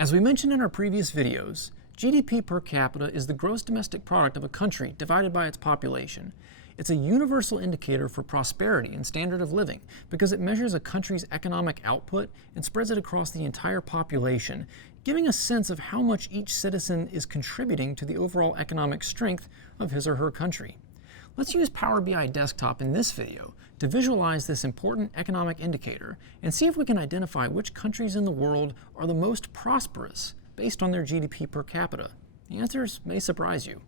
As we mentioned in our previous videos, GDP per capita is the gross domestic product of a country divided by its population. It's a universal indicator for prosperity and standard of living because it measures a country's economic output and spreads it across the entire population, giving a sense of how much each citizen is contributing to the overall economic strength of his or her country. Let's use Power BI Desktop in this video to visualize this important economic indicator and see if we can identify which countries in the world are the most prosperous based on their GDP per capita. The answers may surprise you.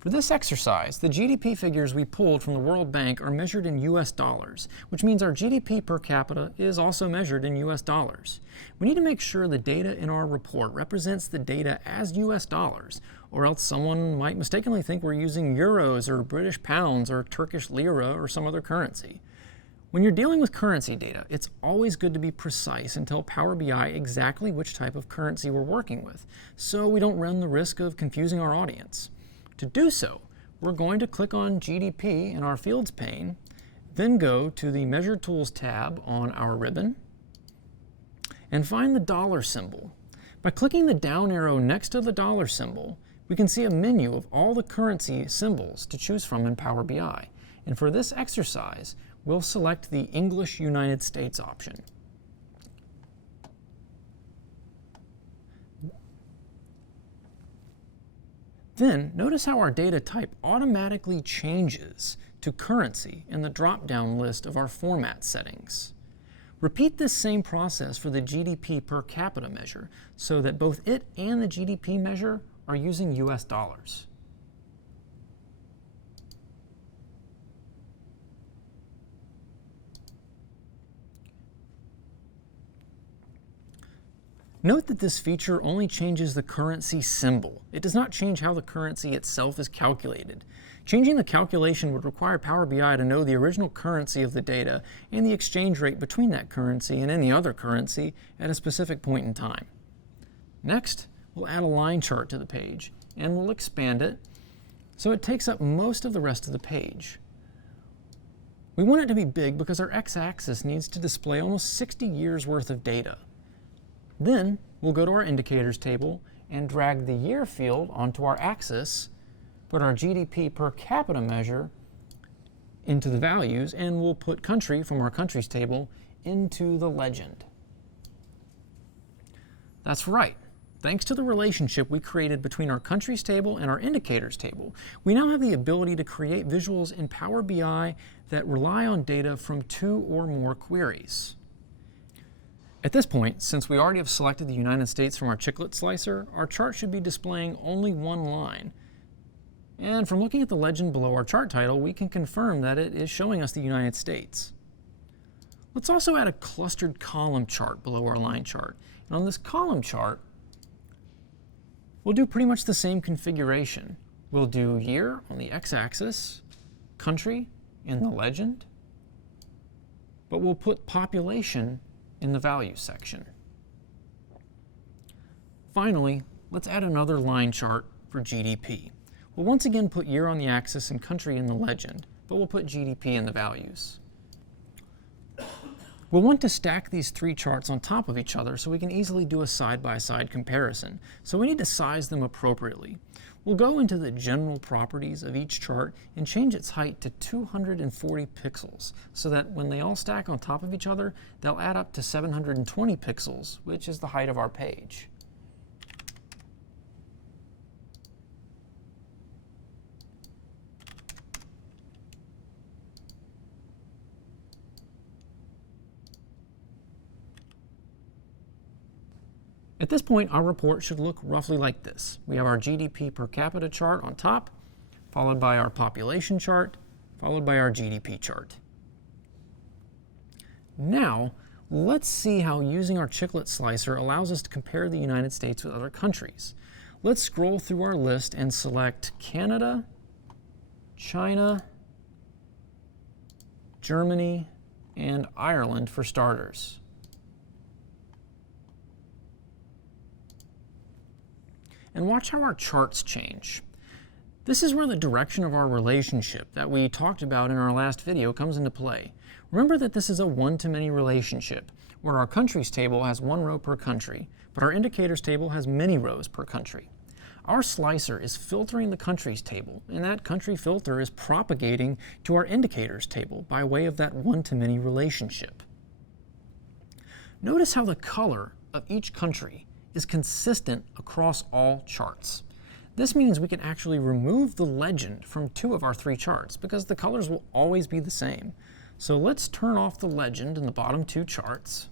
For this exercise, the GDP figures we pulled from the World Bank are measured in US dollars, which means our GDP per capita is also measured in US dollars. We need to make sure the data in our report represents the data as US dollars, or else someone might mistakenly think we're using euros or British pounds or Turkish lira or some other currency. When you're dealing with currency data, it's always good to be precise and tell Power BI exactly which type of currency we're working with, so we don't run the risk of confusing our audience. To do so, we're going to click on GDP in our Fields pane, then go to the Measure Tools tab on our ribbon, and find the dollar symbol. By clicking the down arrow next to the dollar symbol, we can see a menu of all the currency symbols to choose from in Power BI. And for this exercise, we'll select the English United States option. Then, notice how our data type automatically changes to currency in the drop-down list of our format settings. Repeat this same process for the GDP per capita measure so that both it and the GDP measure are using US dollars. Note that this feature only changes the currency symbol. It does not change how the currency itself is calculated. Changing the calculation would require Power BI to know the original currency of the data and the exchange rate between that currency and any other currency at a specific point in time. Next, we'll add a line chart to the page, and we'll expand it so it takes up most of the rest of the page. We want it to be big because our x-axis needs to display almost 60 years worth of data. Then we'll go to our indicators table and drag the year field onto our axis, put our GDP per capita measure into the values, and we'll put country from our countries table into the legend. That's right. Thanks to the relationship we created between our countries table and our indicators table, we now have the ability to create visuals in Power BI that rely on data from 2 or more queries. At this point, since we already have selected the United States from our chiclet slicer, our chart should be displaying only one line. And from looking at the legend below our chart title, we can confirm that it is showing us the United States. Let's also add a clustered column chart below our line chart. And on this column chart, we'll do pretty much the same configuration. We'll do year on the x-axis, country in the legend, but we'll put population in the values section. Finally, let's add another line chart for GDP. We'll once again put year on the axis and country in the legend, but we'll put GDP in the values. We'll want to stack these 3 charts on top of each other so we can easily do a side-by-side comparison, so we need to size them appropriately. We'll go into the general properties of each chart and change its height to 240 pixels so that when they all stack on top of each other, they'll add up to 720 pixels, which is the height of our page. At this point, our report should look roughly like this. We have our GDP per capita chart on top, followed by our population chart, followed by our GDP chart. Now, let's see how using our chiclet slicer allows us to compare the United States with other countries. Let's scroll through our list and select Canada, China, Germany, and Ireland for starters. And watch how our charts change. This is where the direction of our relationship that we talked about in our last video comes into play. Remember that this is a one-to-many relationship, where our countries table has one row per country, but our indicators table has many rows per country. Our slicer is filtering the countries table, and that country filter is propagating to our indicators table by way of that one-to-many relationship. Notice how the color of each country is consistent across all charts. This means we can actually remove the legend from 2 of our 3 charts because the colors will always be the same. So let's turn off the legend in the bottom 2 charts.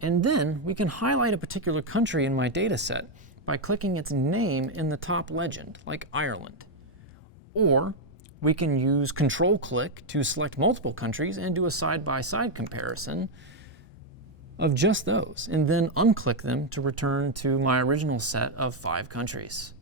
And then we can highlight a particular country in my data set by clicking its name in the top legend, like Ireland. Or we can use Control-click to select multiple countries and do a side-by-side comparison of just those, and then unclick them to return to my original set of 5 countries.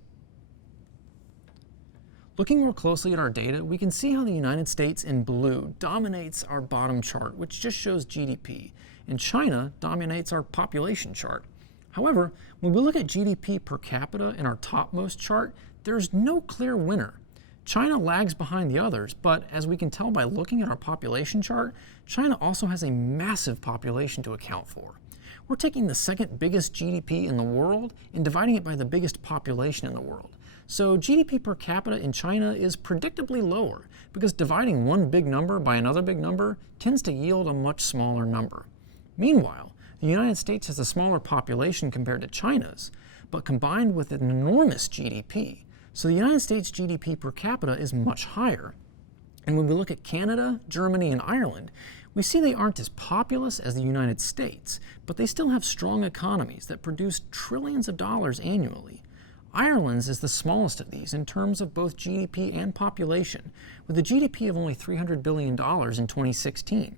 Looking more closely at our data, we can see how the United States in blue dominates our bottom chart, which just shows GDP, and China dominates our population chart. However, when we look at GDP per capita in our topmost chart, there's no clear winner. China lags behind the others, but as we can tell by looking at our population chart, China also has a massive population to account for. We're taking the second biggest GDP in the world and dividing it by the biggest population in the world. So GDP per capita in China is predictably lower because dividing one big number by another big number tends to yield a much smaller number. Meanwhile, the United States has a smaller population compared to China's, but combined with an enormous GDP. So the United States GDP per capita is much higher. And when we look at Canada, Germany, and Ireland, we see they aren't as populous as the United States, but they still have strong economies that produce trillions of dollars annually. Ireland's is the smallest of these in terms of both GDP and population, with a GDP of only $300 billion in 2016.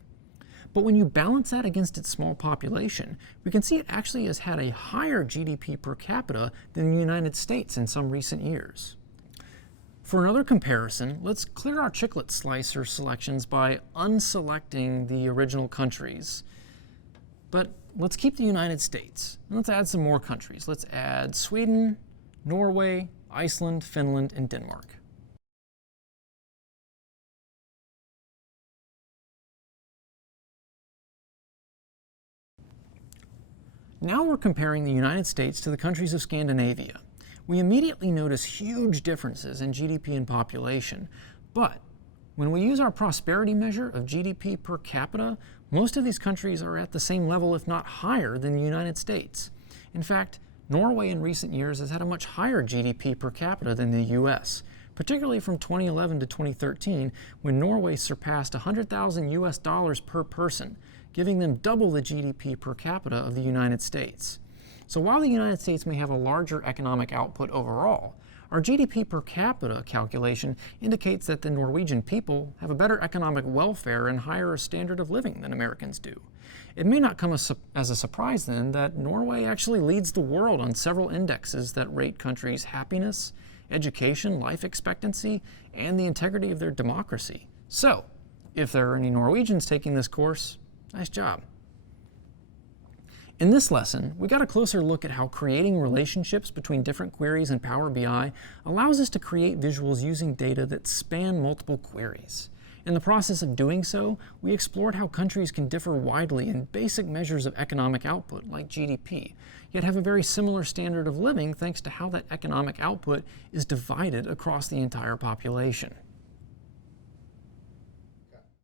But when you balance that against its small population, we can see it actually has had a higher GDP per capita than the United States in some recent years. For another comparison, let's clear our chiclet slicer selections by unselecting the original countries. But let's keep the United States, and let's add some more countries. Let's add Sweden, Norway, Iceland, Finland, and Denmark. Now we're comparing the United States to the countries of Scandinavia. We immediately notice huge differences in GDP and population, but when we use our prosperity measure of GDP per capita, most of these countries are at the same level, if not higher, than the United States. In fact, Norway in recent years has had a much higher GDP per capita than the US, particularly from 2011 to 2013, when Norway surpassed $100,000 per person, giving them double the GDP per capita of the United States. So while the United States may have a larger economic output overall, our GDP per capita calculation indicates that the Norwegian people have a better economic welfare and higher standard of living than Americans do. It may not come as a surprise then that Norway actually leads the world on several indexes that rate countries' happiness, education, life expectancy, and the integrity of their democracy. So, if there are any Norwegians taking this course, nice job. In this lesson, we got a closer look at how creating relationships between different queries in Power BI allows us to create visuals using data that span multiple queries. In the process of doing so, we explored how countries can differ widely in basic measures of economic output, like GDP, yet have a very similar standard of living thanks to how that economic output is divided across the entire population.